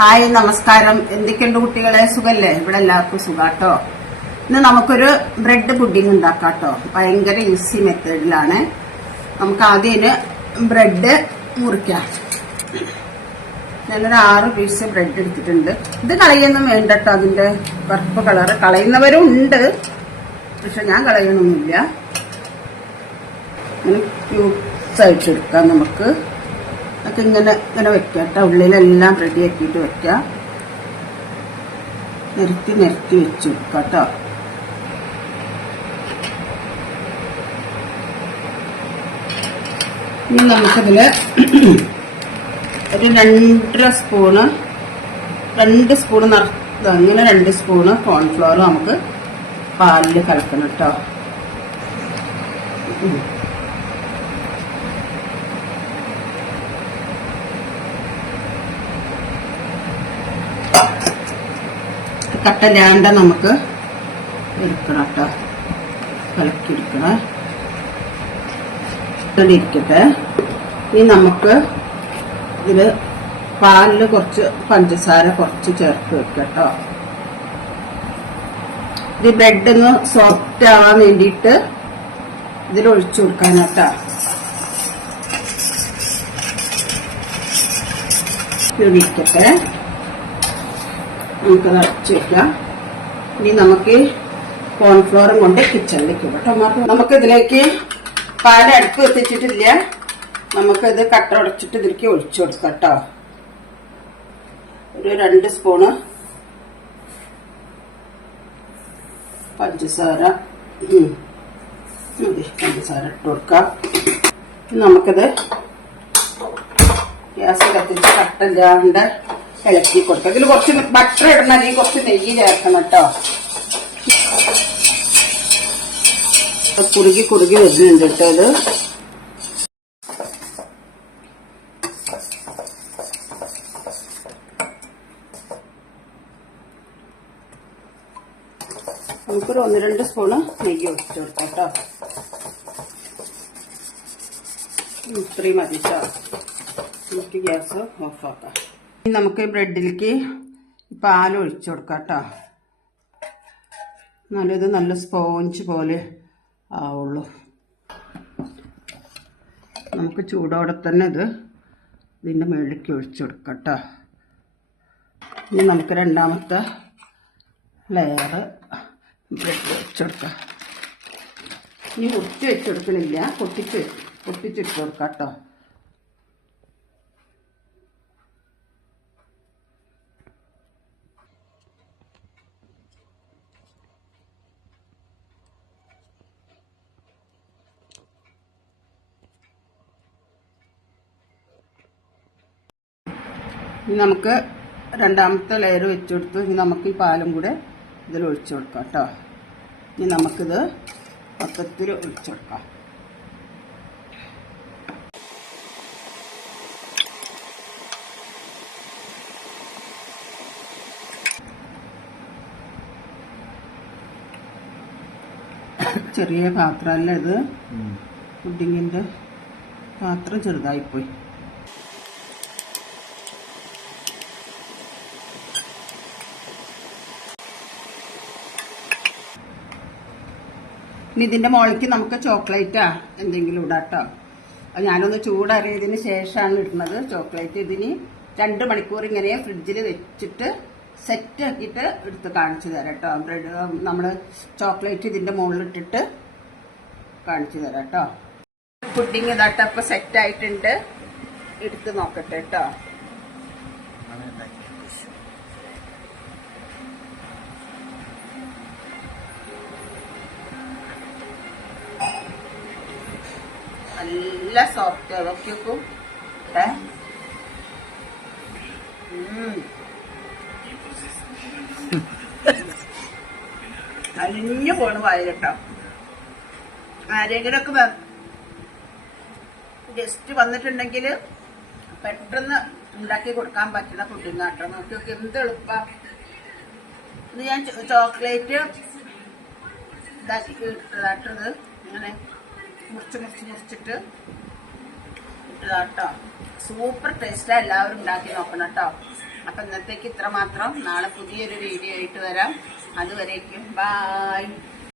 Hi നമസ്കാരം. എന്തൊക്കെയുണ്ട് കുട്ടികളെ, സുഖല്ലേ? ഇവിടെ എല്ലാവർക്കും സുഖാട്ടോ. ഇന്ന് നമുക്കൊരു ബ്രെഡ് പുഡിംഗ് ഉണ്ടാക്കാട്ടോ. ഭയങ്കര ഈസി മെത്തേഡിലാണ്. നമുക്ക് ആദ്യം ബ്രെഡ് മുറിക്കാം. ഞാനൊരു 6 പീസ് ബ്രെഡ് എടുത്തിട്ടുണ്ട്. ഇത് കളയൊന്നും വേണ്ട കേട്ടോ. അതിന്റെ കറുപ്പ് കളറ് കളയുന്നവരും ഉണ്ട്, പക്ഷെ ഞാൻ കളയണമൊന്നുമില്ല. ഇങ്ങനെ ക്യൂബ്സ് ആയിട്ടെടുക്കാം. നമുക്ക് അതൊക്കെ ഇങ്ങനെ വെക്കാം കേട്ടോ. ഉള്ളിലെല്ലാം റെഡി ആക്കിയിട്ട് വെക്കാം. നിരത്തി വെച്ചു കൊടുക്കാം കേട്ടോ. ഇനി നമുക്കതില് ഒരു 2 സ്പൂണ് അങ്ങനെ 2 സ്പൂണ് കോൺഫ്ലവർ നമുക്ക് പാലിൽ കലക്കണം കേട്ടോ. കട്ടല്ലാണ്ട നമുക്ക് എടുക്കണം കേട്ടോ, കലക്കിയെടുക്കണം. ഇരിക്കട്ടെ. ഇനി നമുക്ക് ഇതില് പാലില് കുറച്ച് പഞ്ചസാര കുറച്ച് ചേർത്ത് വെക്കാം കേട്ടോ. ഇത് ബ്രെഡ് ഒന്ന് സോഫ്റ്റ് ആവാൻ വേണ്ടിയിട്ട് ഇതിൽ ഒഴിച്ചു കൊടുക്കാനാട്ടോ. ഇരിക്കട്ടെ, നമുക്കത് അടച്ചു വെക്കാം. ഇനി നമുക്ക് കോൺഫ്ലോറും കൊണ്ട് കിച്ചണിലേക്ക് കേട്ടോ. നമുക്ക് ഇതിലേക്ക് പാല് അടുപ്പ് എത്തിച്ചിട്ടില്ല. നമുക്കത് കട്ട ഉടച്ചിട്ട് ഇതിലേക്ക് ഒഴിച്ചു കൊടുക്കാം കേട്ടോ. ഒരു 2 സ്പൂണ് പഞ്ചസാര ഇട്ട് കൊടുക്കാം. നമുക്കത് ഗ്യാസ് കത്തിച്ച് കട്ടല്ലാണ്ട് ഇളക്കി കൊടുക്കാം. ഇതിൽ കുറച്ച് ബട്ടർ ഇടണം, അല്ലെങ്കിൽ കുറച്ച് നെയ്യ് ചേർക്കണം കേട്ടോ. കുറുകി വരുന്നുണ്ട് കേട്ടോ. ഇത് നമുക്കൊരു 1-2 സ്പൂണ് നെയ്യ് ഒഴിച്ചു കൊടുക്കാം കേട്ടോ. ഇത്രയും മതി കേട്ടോ. നമുക്ക് ഗ്യാസ് ഓഫാക്കാം. നമുക്ക് ബ്രെഡിലേക്ക് പാൽ ഒഴിച്ചു കൊടുക്കാം കേട്ടോ. നല്ലത് നല്ല സ്പോഞ്ച് പോലെ ആവുള്ളൂ. നമുക്ക് ചൂടോടെ തന്നെ ഇതിൻ്റെ മുകളിലേക്ക് ഒഴിച്ചു കൊടുക്കാം കേട്ടോ. ഇനി നമുക്ക് രണ്ടാമത്തെ ലെയർ ബ്രെഡ് ഒഴിച്ചു കൊടുക്കാം. ഇനി ഒട്ടി വെച്ച് കൊടുക്കണില്ല, പൊട്ടിച്ചിട്ട് കൊടുക്കാം കേട്ടോ. ഇനി നമുക്ക് രണ്ടാമത്തെ ലെയർ വെച്ച് കൊടുത്തു. ഇനി നമുക്ക് ഈ പാലും കൂടെ ഇതിൽ ഒഴിച്ചു കൊടുക്കാം കേട്ടോ. ഇനി നമുക്കിത് മൊത്തത്തിൽ ഒഴിച്ചു കൊടുക്കാം. ചെറിയ പാത്രമല്ല ഇത്, പുഡിങ്ങിന്റെ പാത്രം ചെറുതായിപ്പോയി. ഇനി ഇതിന്റെ മുകളിലേക്ക് നമുക്ക് ചോക്ലേറ്റാ എന്തെങ്കിലും ഇടാട്ടോ. ഞാനൊന്ന് ചൂടാറിയതിന് ശേഷമാണ് ഇടുന്നത് ചോക്ലേറ്റ്. ഇതിന് 2 മണിക്കൂർ ഇങ്ങനെ ഫ്രിഡ്ജിൽ വെച്ചിട്ട് സെറ്റ് ആക്കിയിട്ട് എടുത്ത് കാണിച്ചു തരാം കേട്ടോ. ബ്രെഡ് നമ്മള് ചോക്ലേറ്റ് ഇതിന്റെ മുകളിൽ ഇട്ടിട്ട് കാണിച്ചു തരാം കേട്ടോ. പുഡിങ് ഇതാട്ടോ ഇപ്പൊ സെറ്റ് ആയിട്ടുണ്ട്. എടുത്ത് നോക്കട്ടെ കേട്ടോ. നല്ല സോഫ്റ്റ് നോക്കിയോക്കും. അലിഞ്ഞു പോണ് വായ കേട്ടോ. ആരെങ്കിലൊക്കെ ഗസ്റ്റ് വന്നിട്ടുണ്ടെങ്കിൽ പെട്ടെന്ന് ഉണ്ടാക്കി കൊടുക്കാൻ പറ്റുന്ന പുഡിങ് കേട്ടോ. നോക്കിയൊക്കെ എന്ത് എളുപ്പ. ഇത് ഞാൻ ചോക്ലേറ്റ് ഇതാക്കി ഇട്ടതാട്ടത് ഇങ്ങനെ മുറിച്ചിട്ട് ഇട്ടതാട്ടോ. സൂപ്പർ ടേസ്റ്റാ. എല്ലാവരും ഉണ്ടാക്കി നോക്കണം കേട്ടോ. അപ്പൊ ഇന്നത്തേക്ക് ഇത്ര മാത്രം. നാളെ പുതിയൊരു വീഡിയോ ആയിട്ട് വരാം. അതുവരേക്കും ബായ്.